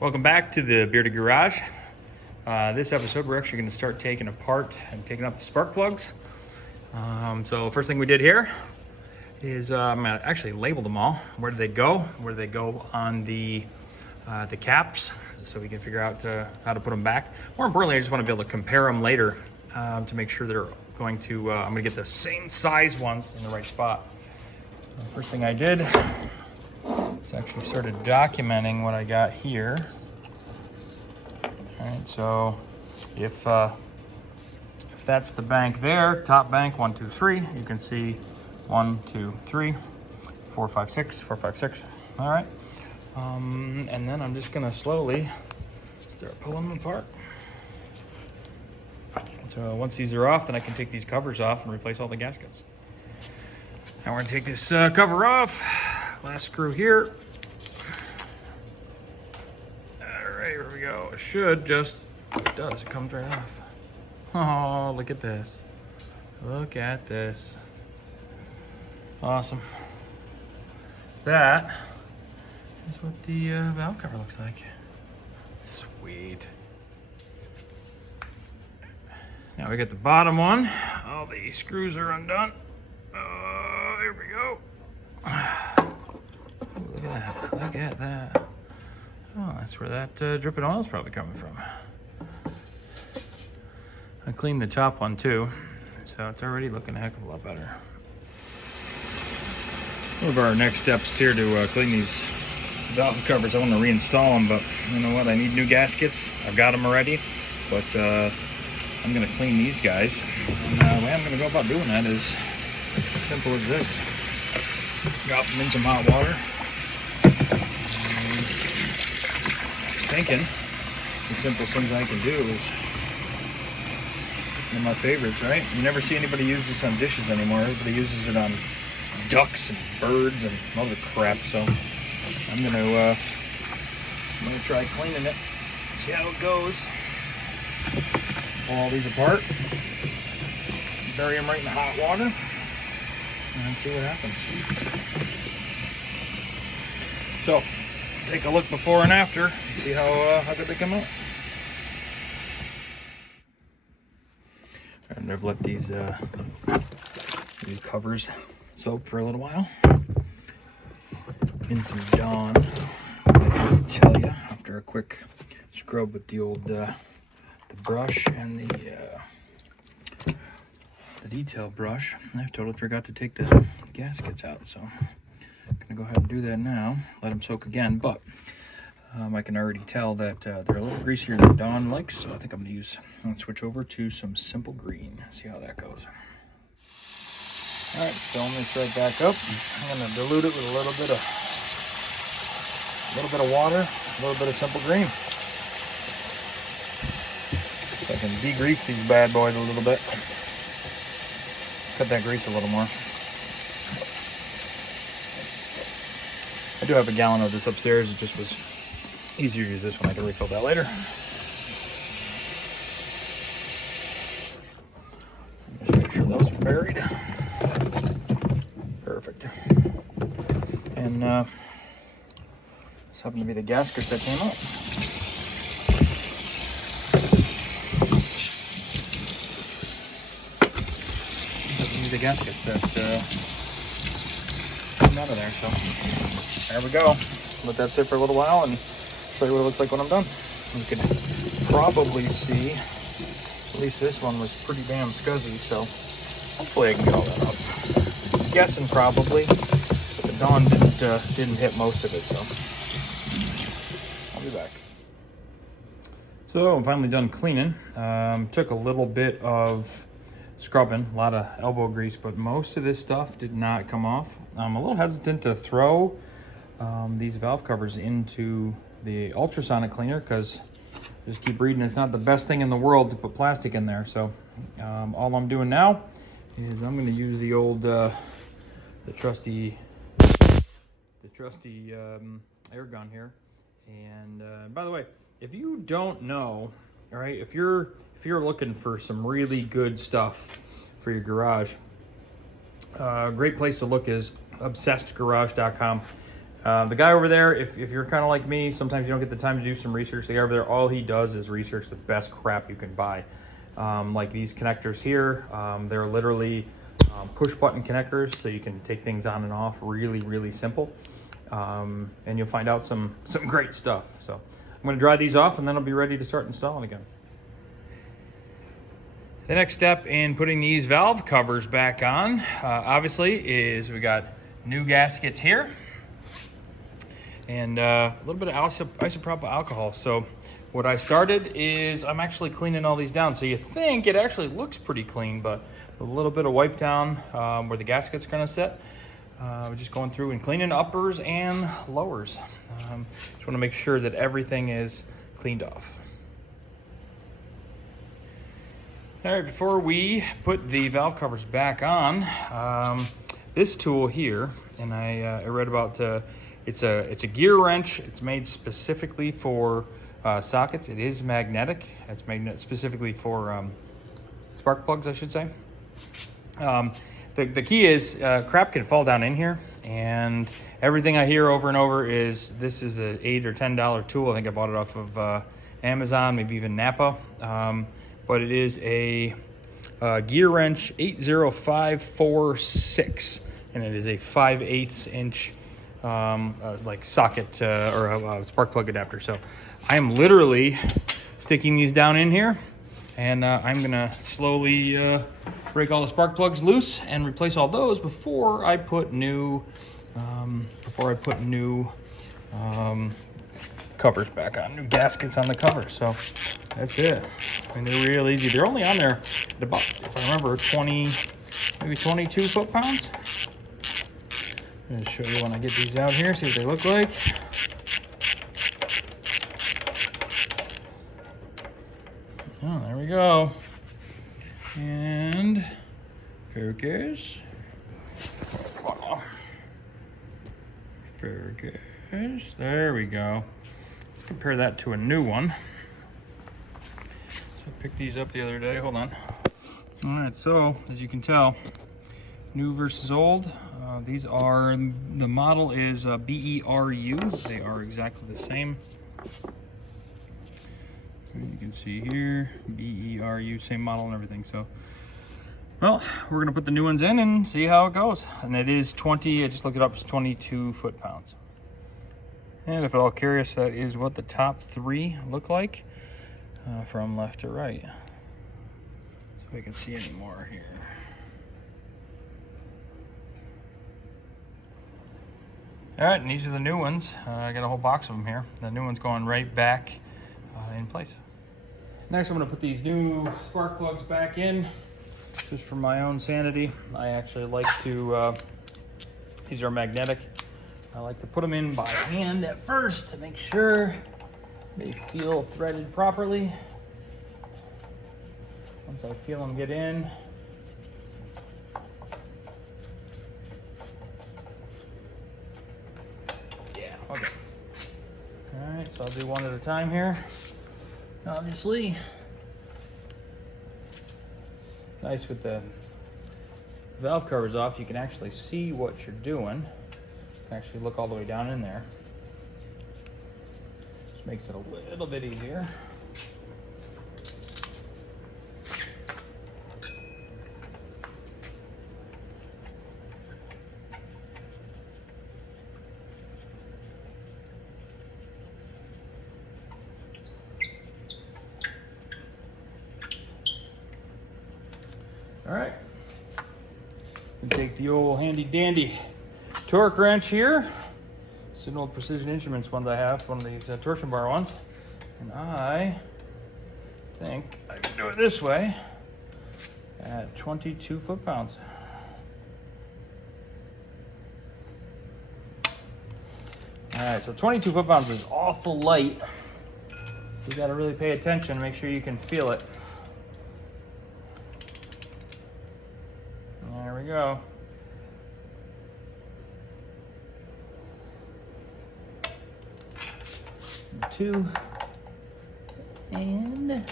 Welcome back to the Bearded Garage. This episode we're actually going to start taking apart and taking up the spark plugs. So first thing we did here is I'm going to actually label them all. Where do they go? Where do they go on the caps, so we can figure out how to put them back. More importantly, I just want to be able to compare them later to make sure they're going to, I'm going to get the same size ones in the right spot. First thing I did is actually started documenting what I got here. All right, so if that's the bank there, top bank 1, 2, 3, you can see 1, 2, 3, 4, 5, 6, 4, 5, 6. All right, and then I'm just gonna slowly start pulling them apart. So once these are off, then I can take these covers off and replace all the gaskets. Now we're gonna take this cover off. Last screw here. All right, here we go. It should just, it does, it comes right off. Oh, look at this. Look at this. Awesome. That is what the valve cover looks like. Sweet. Now we get the bottom one. All the screws are undone. Here we go. Ooh, look at that. Look at that. Oh, that's where that dripping oil is probably coming from. I cleaned the top one too, so it's already looking a heck of a lot better. One of our next steps here to clean these valve covers. I want to reinstall them, but you know what? I need new gaskets. I've got them already, but I'm going to clean these guys. And the way I'm going to go about doing that is as simple as this. Drop them in some hot water. Thinking the simplest things I can do is one of my favorites, right? You never see anybody use this on dishes anymore. Everybody uses it on ducks and birds and other crap. So I'm gonna try cleaning it. See how it goes. Pull all these apart. Bury them right in the hot water. And see what happens. So, take a look before and after and see how good they come out. And I've let these covers soak for a little while. In some Dawn, I can tell you, after a quick scrub with the old the brush and the detail brush, I totally forgot to take the gaskets out, so I'm gonna go ahead and do that now. Let them soak again, but I can already tell that they're a little greasier than Dawn likes, so I think I'm gonna switch over to some simple green. See how that goes. All right, filling this right back up. I'm gonna dilute it with a little bit of water, a little bit of simple green. So I can degrease these bad boys a little bit. Cut that grease a little more. I do have a gallon of this upstairs. It just was easier to use this one. I can refill that later. Just make sure those are buried. Perfect. And this happened to be the gaskets that came up. The gaskets that came out of there. So there we go. Let that sit for a little while and show you what it looks like when I'm done. You can probably see, at least this one was pretty damn scuzzy, so hopefully I can get all that up. I'm guessing probably, but the Dawn didn't hit most of it, so I'll be back. So I'm finally done cleaning. Took a little bit of scrubbing, a lot of elbow grease, but most of this stuff did not come off. I'm a little hesitant to throw these valve covers into the ultrasonic cleaner because I just keep reading it's not the best thing in the world to put plastic in there. So all I'm doing now is I'm going to use the old, the trusty air gun here. And by the way, if you don't know, all right, if you're looking for some really good stuff for your garage, a great place to look is obsessedgarage.com. The guy over there, if you're kind of like me, sometimes you don't get the time to do some research. The guy over there, all he does is research the best crap you can buy. Like these connectors here, they're literally push button connectors, so you can take things on and off really, really simple. And you'll find out some great stuff. So I'm going to dry these off and then I'll be ready to start installing again. The next step in putting these valve covers back on, obviously, is we got new gaskets here and a little bit of isopropyl alcohol. So what I started is I'm actually cleaning all these down. So you think it actually looks pretty clean, but a little bit of wipe down where the gasket's gonna sit. We're just going through and cleaning uppers and lowers. Just wanna make sure that everything is cleaned off. All right, before we put the valve covers back on, this tool here, and I read about, it's a gear wrench. It's made specifically for sockets. It is magnetic. It's magnetic specifically for spark plugs, I should say. The key is crap can fall down in here, and everything I hear over and over is this is an $8 or $10 tool. I think I bought it off of Amazon, maybe even Napa. But it is a gear wrench 80546, and it is a 5/8 inch like socket or a spark plug adapter. So I am literally sticking these down in here, and I'm gonna slowly break all the spark plugs loose and replace all those before I put new covers back on, new gaskets on the covers. So that's it. I mean, they're real easy. They're only on there at about, if I remember, 20, maybe 22 foot-pounds. I'm gonna show you when I get these out here, see what they look like. Oh, there we go. And focus. Focus. There we go. Let's compare that to a new one. So I picked these up the other day. Hold on. All right, so as you can tell, new versus old. These are, the model is BERU. They are exactly the same. And you can see here, BERU, same model and everything. So, well, we're gonna put the new ones in and see how it goes. And it is 20, I just looked it up, it's 22 foot-pounds. And if at all curious, that is what the top three look like from left to right. So we can see any more here. All right, and these are the new ones. I got a whole box of them here. The new one's going right back in place. Next, I'm gonna put these new spark plugs back in, just for my own sanity. I actually like to, these are magnetic. I like to put them in by hand at first to make sure they feel threaded properly. Once I feel them get in, yeah, okay. All right, so I'll do one at a time here. Obviously, nice with the valve covers off, you can actually see what you're doing. You can actually look all the way down in there. Just makes it a little bit easier. All right, we take the old handy dandy torque wrench here. It's an old Precision Instruments one that I have, one of these torsion bar ones. And I think I can do it this way at 22 foot-pounds. All right, so 22 foot-pounds is awful light. So you gotta really pay attention and make sure you can feel it. There we go. Two. And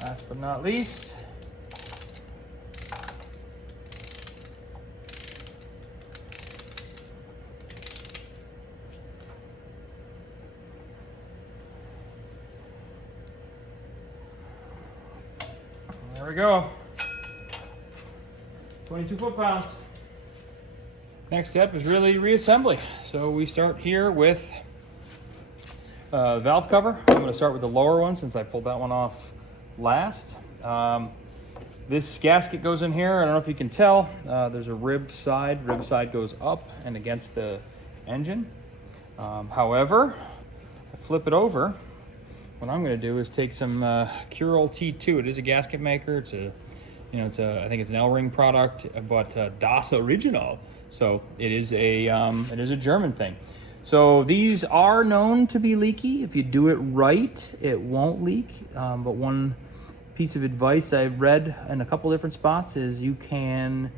last but not least, There we go. 22 foot-pounds. Next step is really reassembly. So we start here with valve cover. I'm going to start with the lower one since I pulled that one off last. This gasket goes in here. I don't know if you can tell. There's a ribbed side. Ribbed side goes up and against the engine. However, I flip it over. What I'm going to do is take some Curol T2. It is a gasket maker. It's a, I think it's an L-ring product, but Das Original. So it is a German thing. So these are known to be leaky. If you do it right, it won't leak. But one piece of advice I've read in a couple different spots is you can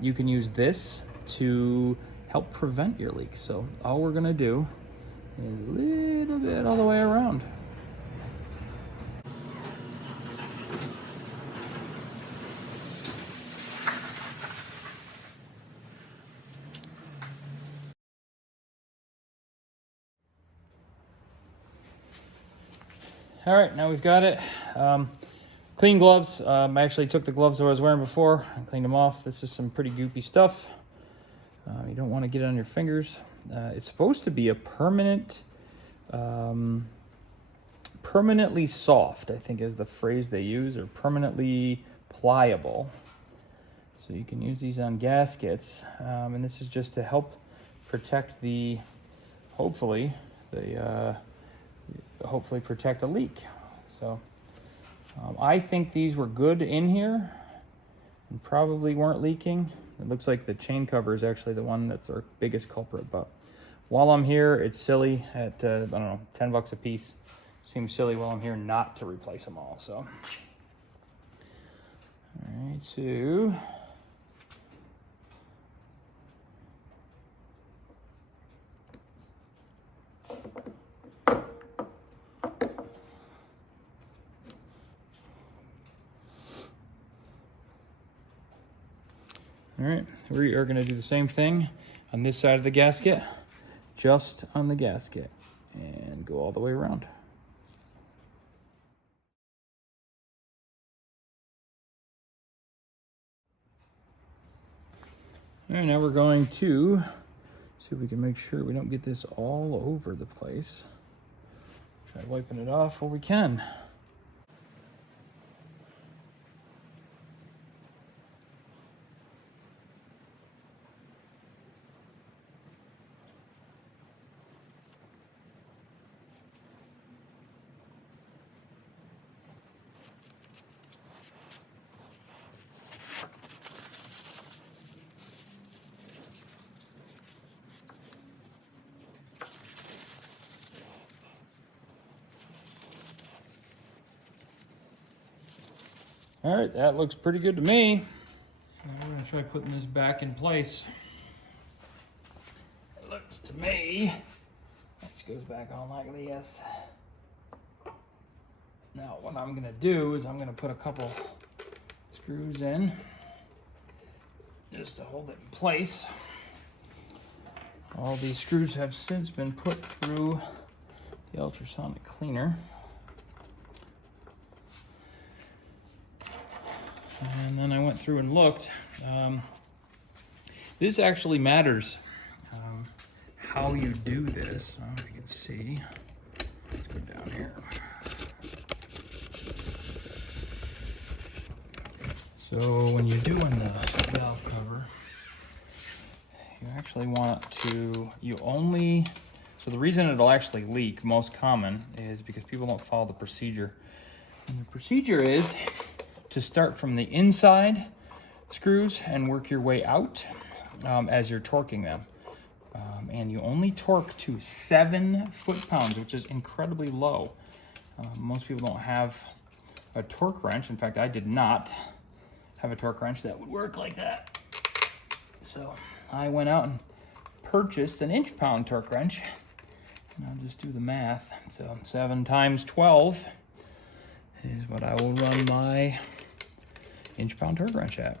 use this to help prevent your leaks. So all we're gonna do is a little bit all the way around. All right, now we've got it. Clean gloves. I actually took the gloves that I was wearing before and cleaned them off. This is some pretty goopy stuff. You don't want to get it on your fingers. It's supposed to be a permanently soft, I think is the phrase they use, or permanently pliable. So you can use these on gaskets. And this is just to help protect hopefully protect a leak. So I think these were good in here and probably weren't leaking. It looks like the chain cover is actually the one that's our biggest culprit, but while I'm here, it's silly at, I don't know, 10 bucks a piece. Seems silly while I'm here not to replace them all, so. All right, so. All right, we are gonna do the same thing on this side of the gasket, just on the gasket, and go all the way around. All right, now we're going to see if we can make sure we don't get this all over the place. Try wiping it off where we can. All right, that looks pretty good to me. Now we're gonna try putting this back in place. It looks to me, which goes back on like this. Now what I'm gonna do is I'm gonna put a couple screws in just to hold it in place. All these screws have since been put through the ultrasonic cleaner. And then I went through and looked. This actually matters, how you do this. I don't know if you can see. Let's go down here. So when you're doing the valve cover, you actually want to, so the reason it'll actually leak, most common, is because people don't follow the procedure. And the procedure is to start from the inside screws and work your way out as you're torquing them. And you only torque to 7 foot-pounds, which is incredibly low. Most people don't have a torque wrench. In fact, I did not have a torque wrench that would work like that. So I went out and purchased an inch-pound torque wrench. And I'll just do the math. So 7 times 12 is what I will run my inch-pound torque wrench at.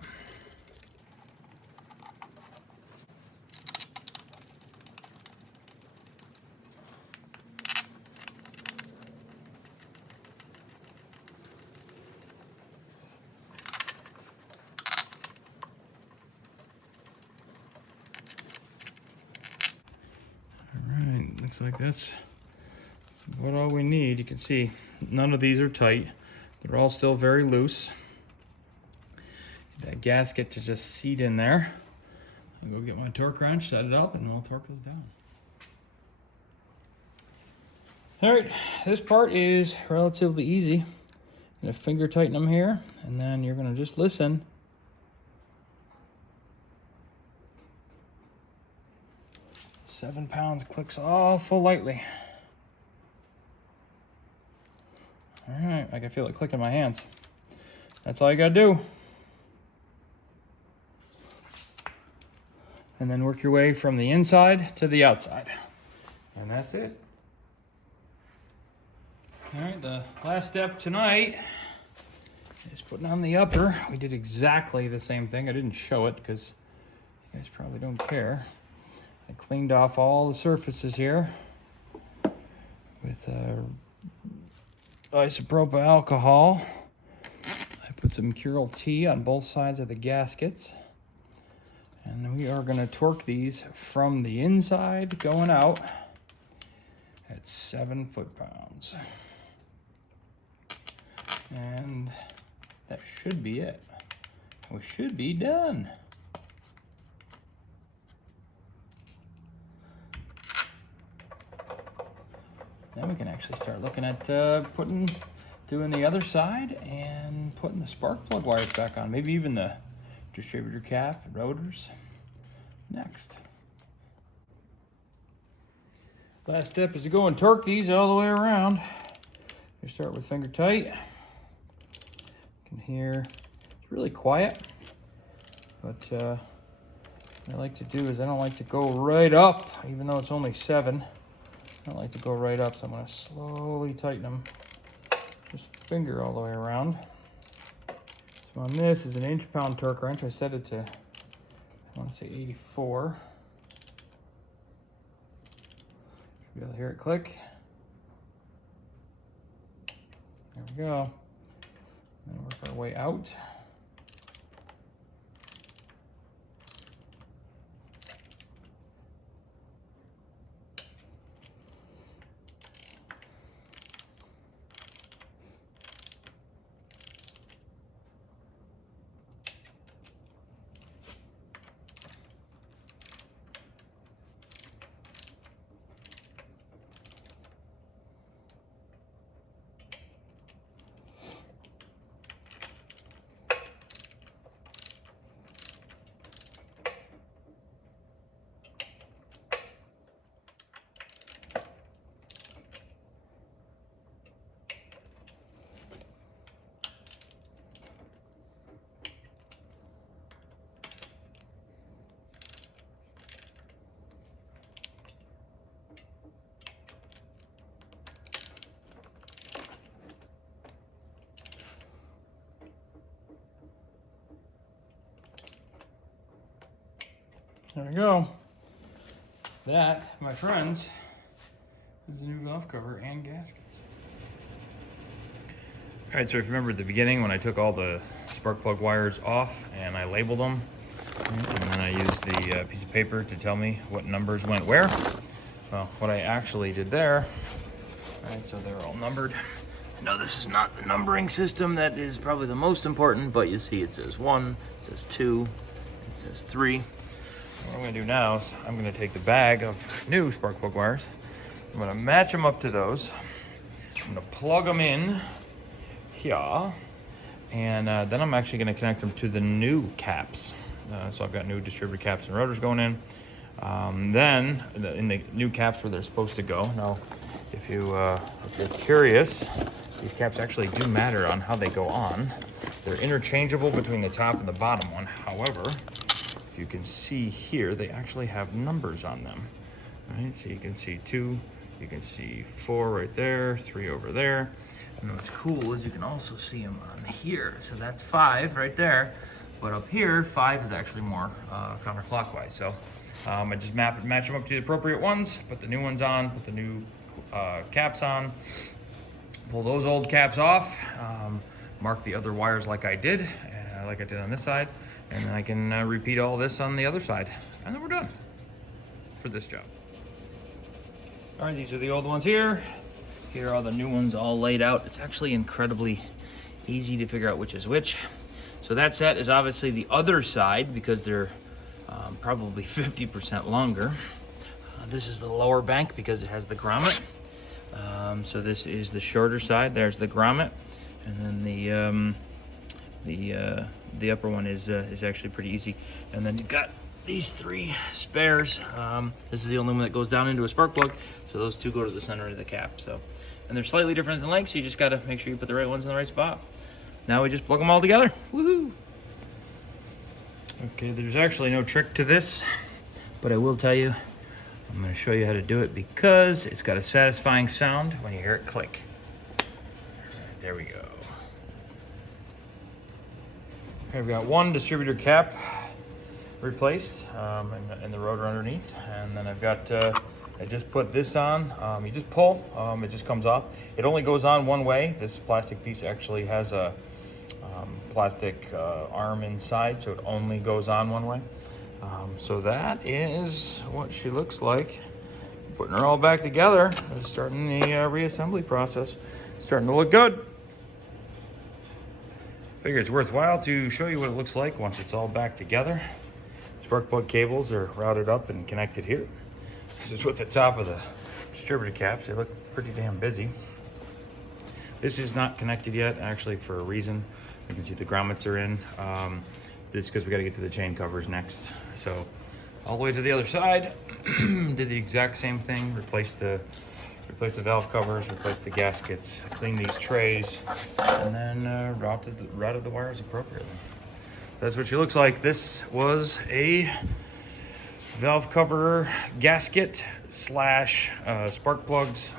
like that's what all we need. You can see none of these are tight. They're all still very loose. That gasket to just seat in there. I'll go get my torque wrench, set it up, and I'll torque those down. All right, this part is relatively easy. I'm gonna finger tighten them here, and then you're gonna just listen. 7 pounds clicks awful lightly. All right, I can feel it click in my hands. That's all you gotta do. And then work your way from the inside to the outside. And that's it. All right, the last step tonight is putting on the upper. We did exactly the same thing. I didn't show it because you guys probably don't care. I cleaned off all the surfaces here with isopropyl alcohol. I put some Curel T on both sides of the gaskets. And we are going to torque these from the inside going out at 7 foot-pounds. And that should be it. We should be done. Then we can actually start looking at doing the other side and putting the spark plug wires back on. Maybe even the distributor cap, rotors, next. Last step is to go and torque these all the way around. You start with finger tight. You can hear it's really quiet, but what I like to do is I don't like to go right up, even though it's only 7. I don't like to go right up, so I'm going to slowly tighten them. Just finger all the way around. So on this is an inch-pound torque wrench. I set it to, I want to say 84. Should be able to hear it click. There we go. Then work our way out. There we go. That, my friends, is the new valve cover and gaskets. All right, so if you remember at the beginning when I took all the spark plug wires off and I labeled them, and then I used the piece of paper to tell me what numbers went where. Well, what I actually did there, all right, so they're all numbered. No, this is not the numbering system that is probably the most important, but you see it says 1, it says 2, it says 3. What I'm going to do now is I'm going to take the bag of new spark plug wires. I'm going to match them up to those. I'm going to plug them in here. And then I'm actually going to connect them to the new caps. So I've got new distributor caps and rotors going in. Then in the new caps where they're supposed to go. Now, if you're curious, these caps actually do matter on how they go on. They're interchangeable between the top and the bottom one. However, if you can see here, they actually have numbers on them. Right? So you can see 2, you can see 4 right there, 3 over there. And what's cool is you can also see them on here. So that's 5 right there. But up here, 5 is actually more counterclockwise. So I just match them up to the appropriate ones, put the new ones on, put the new caps on, pull those old caps off, mark the other wires like I did on this side, and then I can repeat all this on the other side. And then we're done for this job. All right, these are the old ones here. Here are the new ones all laid out. It's actually incredibly easy to figure out which is which. So that set is obviously the other side because they're probably 50% longer. This is the lower bank because it has the grommet. So this is the shorter side. There's the grommet, and then the upper one is actually pretty easy. And then you've got these 3 spares. This is the only one that goes down into a spark plug. So those 2 go to the center of the cap. So, and they're slightly different in length. So you just got to make sure you put the right ones in the right spot. Now we just plug them all together. Woohoo! Okay, there's actually no trick to this, but I will tell you, I'm going to show you how to do it because it's got a satisfying sound when you hear it click. There we go. Okay, I've got 1 distributor cap replaced and the rotor underneath, and then I've got I just put this on. You just pull, it just comes off. It only goes on one way. This plastic piece actually has a plastic arm inside, so it only goes on one way. So that is what she looks like. Putting her all back together, starting the reassembly process. Starting to look good. Figure it's worthwhile to show you what it looks like once it's all back together. Spark plug cables are routed up and connected here. This is with the top of the distributor caps. They look pretty damn busy. This is not connected yet, actually, for a reason. You can see the grommets are in. This is because we got to get to the chain covers next. So all the way to the other side, did the exact same thing. Replaced the valve covers, replaced the gaskets, cleaned these trays, and then routed the wires appropriately. That's what she looks like. This was a valve cover gasket slash spark plugs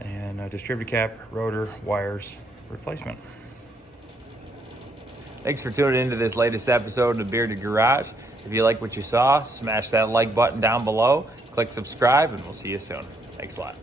and distributor cap, rotor, wires replacement. Thanks for tuning into this latest episode of Bearded Garage. If you like what you saw, smash that like button down below, click subscribe, and we'll see you soon. Thanks a lot.